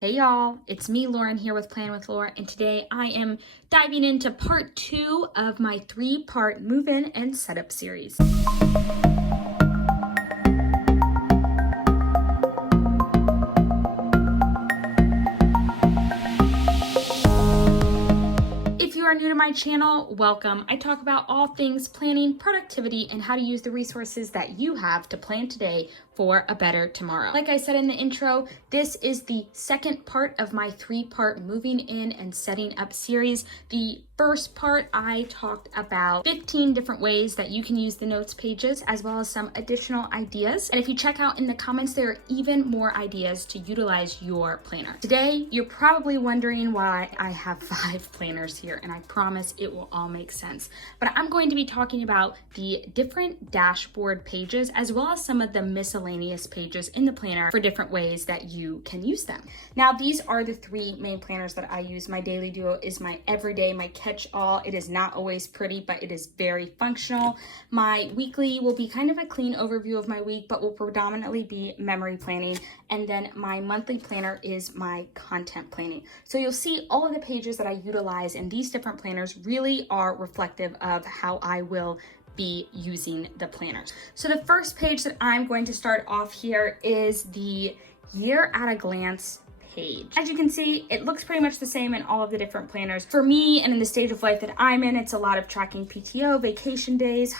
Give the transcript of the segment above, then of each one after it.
Hey y'all, it's me, Lauren, here with Plan with Laura, and today I am diving into part 2 of my 3-part move-in and setup series. If you are new to my channel, welcome. I talk about all things planning, productivity, and how to use the resources that you have to plan today for a better tomorrow. Like I said in the intro, this is the second part of my 3-part moving in and setting up series. The first part, I talked about 15 different ways that you can use the notes pages, as well as some additional ideas. And if you check out in the comments, there are even more ideas to utilize your planner. Today, you're probably wondering why I have 5 planners here, and I promise it will all make sense. But I'm going to be talking about the different dashboard pages, as well as some of the miscellaneous pages in the planner for different ways that you can use them. Now, these are the 3 main planners that I use. My Daily Duo is my everyday, my catch-all. It is not always pretty, but it is very functional. My weekly will be kind of a clean overview of my week, but will predominantly be memory planning. And then my monthly planner is my content planning. So you'll see all of the pages that I utilize in these different planners really are reflective of how I will be using the planners. So the first page that I'm going to start off here is the year at a glance page. As you can see, it looks pretty much the same in all of the different planners. For me, and in the stage of life that I'm in, it's a lot of tracking PTO, vacation days,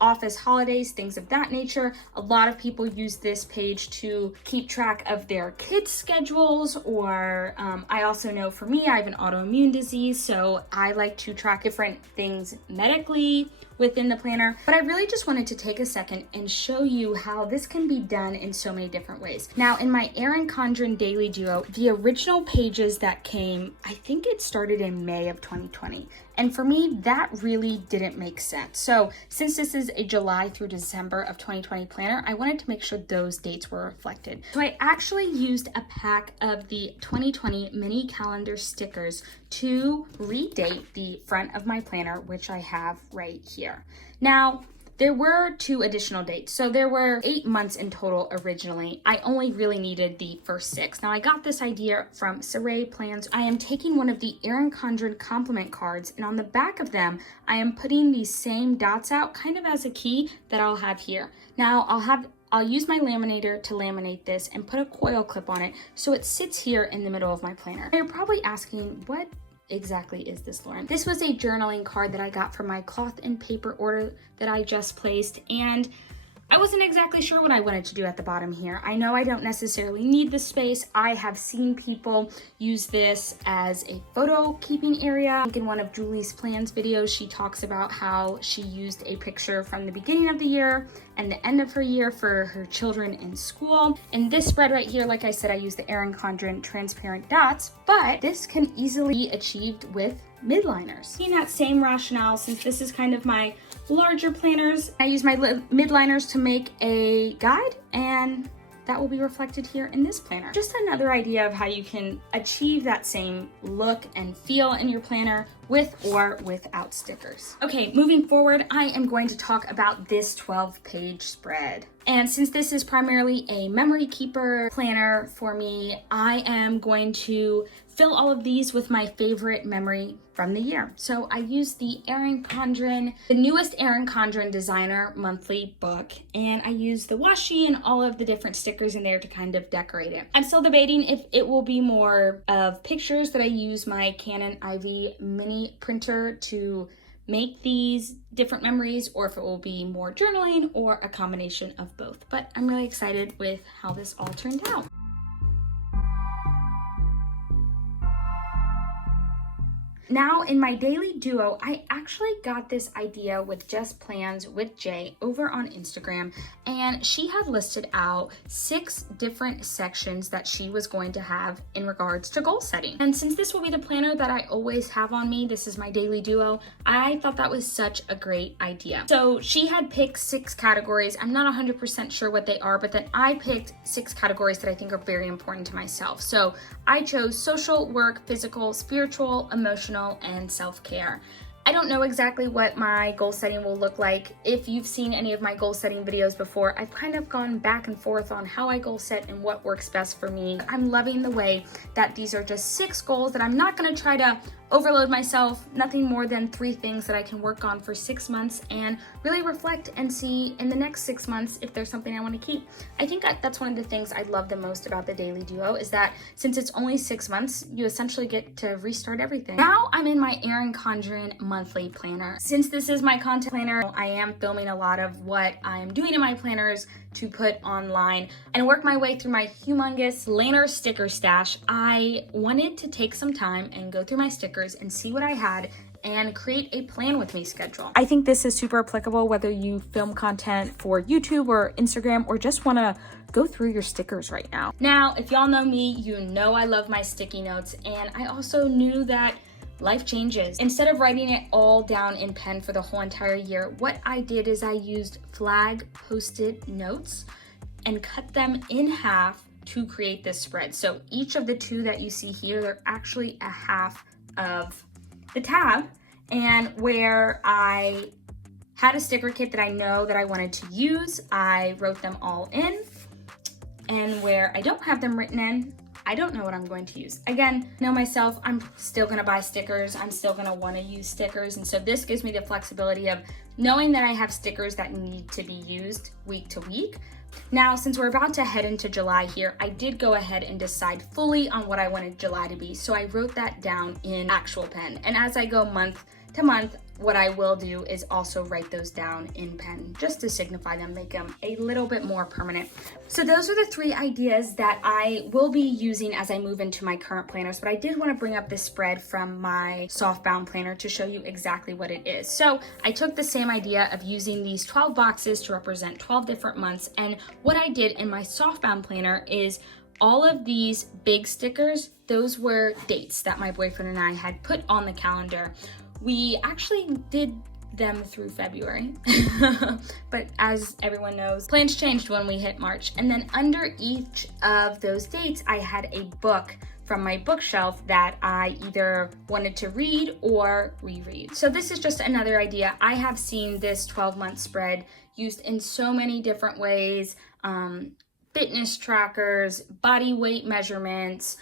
office holidays, things of that nature. A lot of people use this page to keep track of their kids' schedules, or I also know for me, I have an autoimmune disease, so I like to track different things medically within the planner. But I really just wanted to take a second and show you how this can be done in so many different ways. Now, in my Erin Condren Daily Duo, the original pages that came, I think it started in May of 2020. And for me, that really didn't make sense. So since this is a July through December of 2020 planner, I wanted to make sure those dates were reflected. So I actually used a pack of the 2020 mini calendar stickers to redate the front of my planner, which I have right here. Now, there were 2 additional dates. So there were 8 months in total originally. I only really needed the first 6. Now I got this idea from Saray Plans. I am taking one of the Erin Condren compliment cards, and on the back of them, I am putting these same dots out kind of as a key that I'll have here. Now I'll use my laminator to laminate this and put a coil clip on it so it sits here in the middle of my planner. Now you're probably asking, what exactly is this, Lauren? This was a journaling card that I got from my cloth and paper order that I just placed, and I wasn't exactly sure what I wanted to do at the bottom here. I know I don't necessarily need the space. I have seen people use this as a photo keeping area. I think in one of Julie's Plans videos, she talks about how she used a picture from the beginning of the year and the end of her year for her children in school. And this spread right here, like I said, I use the Erin Condren transparent dots, but this can easily be achieved with midliners. In that same rationale, since this is kind of my larger planners, I use my midliners to make a guide, and that will be reflected here in this planner. Just another idea of how you can achieve that same look and feel in your planner with or without stickers. Okay, moving forward, I am going to talk about this 12-page spread. And since this is primarily a memory keeper planner for me, I am going to fill all of these with my favorite memory from the year. So I use the Erin Condren, the newest Erin Condren designer monthly book, and I use the washi and all of the different stickers in there to kind of decorate it. I'm still debating if it will be more of pictures that I use my Canon IV mini printer to make these different memories, or if it will be more journaling or a combination of both. But I'm really excited with how this all turned out. Now, in my Daily Duo, I actually got this idea with Just Plans with Jay over on Instagram, and she had listed out 6 different sections that she was going to have in regards to goal setting. And since this will be the planner that I always have on me, this is my Daily Duo, I thought that was such a great idea. So she had picked 6 categories. I'm not 100% sure what they are, but then I picked 6 categories that I think are very important to myself. So I chose social, work, physical, spiritual, emotional, and self-care. I don't know exactly what my goal setting will look like. If you've seen any of my goal setting videos before, I've kind of gone back and forth on how I goal set and what works best for me. I'm loving the way that these are just 6 goals that I'm not going to try to overload myself, nothing more than 3 things that I can work on for 6 months and really reflect and see in the next 6 months if there's something I want to keep. I think that's one of the things I love the most about the Daily Duo is that since it's only 6 months, you essentially get to restart everything. Now I'm in my Erin Condren monthly planner. Since this is my content planner, I am filming a lot of what I am doing in my planners to put online and work my way through my humongous planner sticker stash. I wanted to take some time and go through my stickers and see what I had and create a plan with me schedule. I think this is super applicable whether you film content for YouTube or Instagram or just want to go through your stickers right now. Now, if y'all know me, you know I love my sticky notes, and I also knew that life changes. Instead of writing it all down in pen for the whole entire year, what I did is I used flag post-it notes and cut them in half to create this spread. So each of the 2 that you see here, they're actually a half of the tab, and where I had a sticker kit that I know that I wanted to use, I wrote them all in, and where I don't have them written in, I don't know what I'm going to use. Again, know myself, I'm still gonna buy stickers, I'm still gonna wanna use stickers, and so this gives me the flexibility of knowing that I have stickers that need to be used week to week. Now, since we're about to head into July here, I did go ahead and decide fully on what I wanted July to be, so I wrote that down in actual pen. And as I go month to month, what I will do is also write those down in pen just to signify them, make them a little bit more permanent. So those are the 3 ideas that I will be using as I move into my current planners, but I did want to bring up this spread from my softbound planner to show you exactly what it is. So I took the same idea of using these 12 boxes to represent 12 different months, and what I did in my softbound planner is all of these big stickers, those were dates that my boyfriend and I had put on the calendar. We actually did them through February, but as everyone knows, plans changed when we hit March. And then under each of those dates, I had a book from my bookshelf that I either wanted to read or reread. So this is just another idea. I have seen this 12-month spread used in so many different ways, fitness trackers, body weight measurements,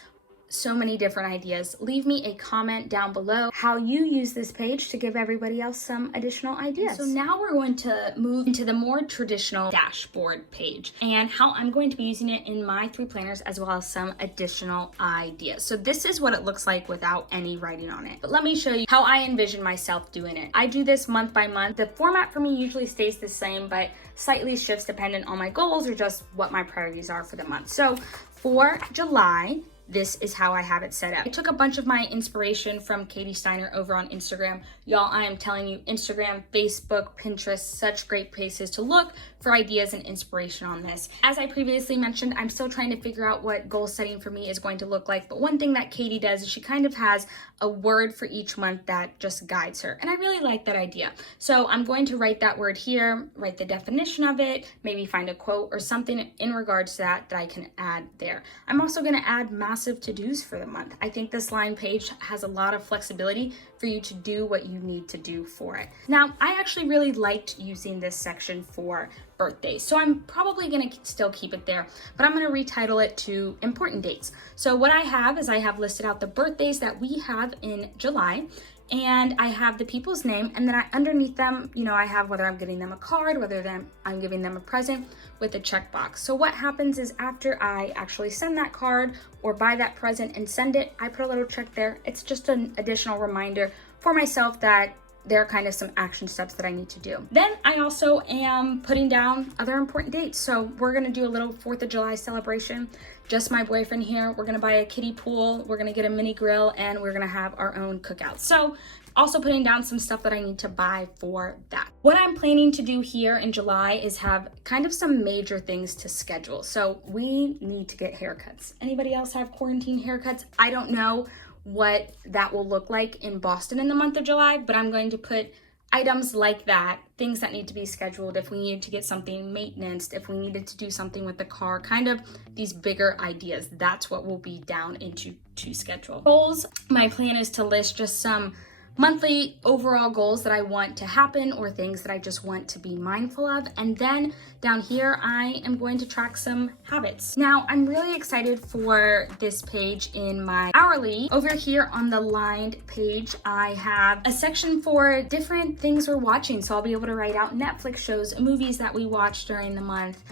so many different ideas. Leave me a comment down below how you use this page to give everybody else some additional ideas. So now we're going to move into the more traditional dashboard page and how I'm going to be using it in my 3 planners as well as some additional ideas. So this is what it looks like without any writing on it. But let me show you how I envision myself doing it. I do this month by month. The format for me usually stays the same, but slightly shifts dependent on my goals or just what my priorities are for the month. So for July, this is how I have it set up. I took a bunch of my inspiration from Katie Steiner over on Instagram. Y'all, I am telling you, Instagram, Facebook, Pinterest, such great places to look for ideas and inspiration on this. As I previously mentioned, I'm still trying to figure out what goal setting for me is going to look like, but one thing that Katie does is she kind of has a word for each month that just guides her, and I really like that idea. So I'm going to write that word here, write the definition of it, maybe find a quote or something in regards to that I can add there. I'm also going to add massive to-dos for the month. I think this line page has a lot of flexibility for you to do what you need to do for it. Now, I actually really liked using this section for birthdays, so I'm probably going to still keep it there, but I'm going to retitle it to important dates. So what I have is I have listed out the birthdays that we have in July, and I have the people's name, and then underneath them, you know, I have whether I'm getting them a card, whether I'm giving them a present with a checkbox. So what happens is after I actually send that card or buy that present and send it, I put a little check there. It's just an additional reminder for myself that there are kind of some action steps that I need to do. Then I also am putting down other important dates. So we're gonna do a little 4th of July celebration. Just my boyfriend here. We're gonna buy a kiddie pool, we're gonna get a mini grill, and we're gonna have our own cookout. So also putting down some stuff that I need to buy for that. What I'm planning to do here in July is have kind of some major things to schedule. So we need to get haircuts. Anybody else have quarantine haircuts? I don't know what that will look like in Boston in the month of July, but I'm going to put items like that, things that need to be scheduled, if we needed to get something maintenance, if we needed to do something with the car, kind of these bigger ideas. That's what will be down into to schedule. Goals, my plan is to list just some monthly overall goals that I want to happen or things that I just want to be mindful of. And then down here, I am going to track some habits. Now, I'm really excited for this page in my hourly. Over here on the lined page, I have a section for different things we're watching. So I'll be able to write out Netflix shows, movies that we watched during the month,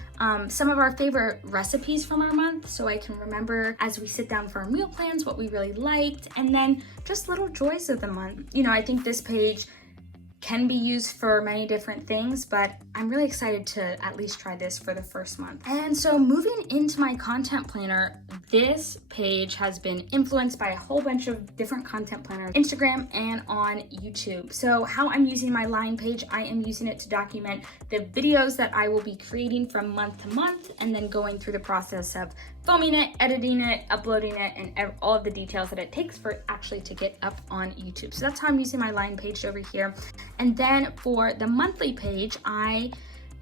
some of our favorite recipes from our month, so I can remember as we sit down for our meal plans what we really liked, and then just little joys of the month. You know, I think this page can be used for many different things, but I'm really excited to at least try this for the first month. And so moving into my content planner, this page has been influenced by a whole bunch of different content planners, Instagram and on YouTube. So how I'm using my line page, I am using it to document the videos that I will be creating from month to month, and then going through the process of filming it, editing it, uploading it, and all of the details that it takes for it actually to get up on YouTube. So that's how I'm using my line page over here. And then for the monthly page, I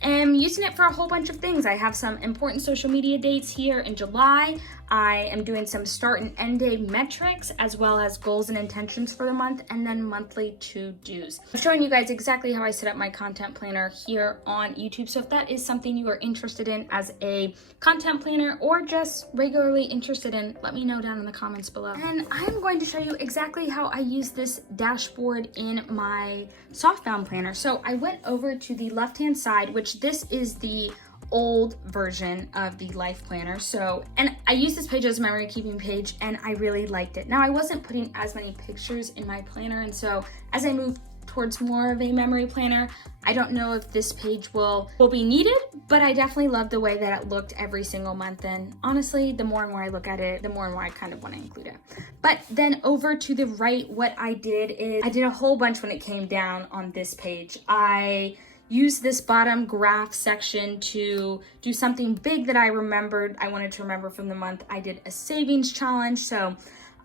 am using it for a whole bunch of things. I have some important social media dates here in July. I am doing some start and end day metrics, as well as goals and intentions for the month, and then monthly to-dos. I'm showing you guys exactly how I set up my content planner here on YouTube. So if that is something you are interested in as a content planner, or just regularly interested in, let me know down in the comments below. And I'm going to show you exactly how I use this dashboard in my softbound planner. So I went over to the left-hand side, which this is the old version of the life planner. So, and I used this page as a memory keeping page, and I really liked it. Now, I wasn't putting as many pictures in my planner, and so as I move towards more of a memory planner, I don't know if this page will be needed, but I definitely love the way that it looked every single month. And honestly, the more and more I look at it, the more and more I kind of want to include it. But then over to the right, what I did is I did a whole bunch when it came down on this page. I use this bottom graph section to do something big that I wanted to remember from the month. I did a savings challenge, so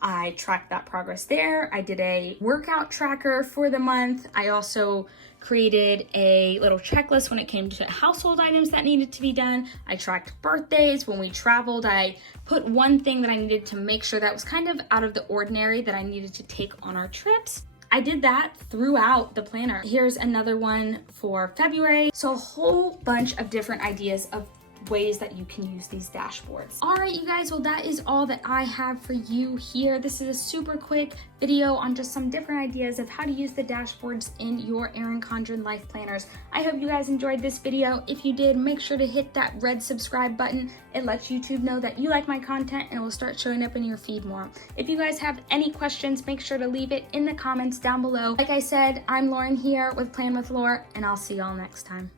I tracked that progress there. I did a workout tracker for the month. I also created a little checklist when it came to household items that needed to be done. I tracked birthdays. When we traveled, I put one thing that I needed to make sure that was kind of out of the ordinary that I needed to take on our trips. I did that throughout the planner. Here's another one for February. So a whole bunch of different ideas of ways that you can use these dashboards. All right, you guys, well, that is all that I have for you here. This is a super quick video on just some different ideas of how to use the dashboards in your Erin Condren life planners. I hope you guys enjoyed this video. If you did, make sure to hit that red subscribe button. It lets YouTube know that you like my content, and it will start showing up in your feed more. If you guys have any questions, make sure to leave it in the comments down below. Like I said, I'm Lauren here with Plan with Laura, and I'll see y'all next time.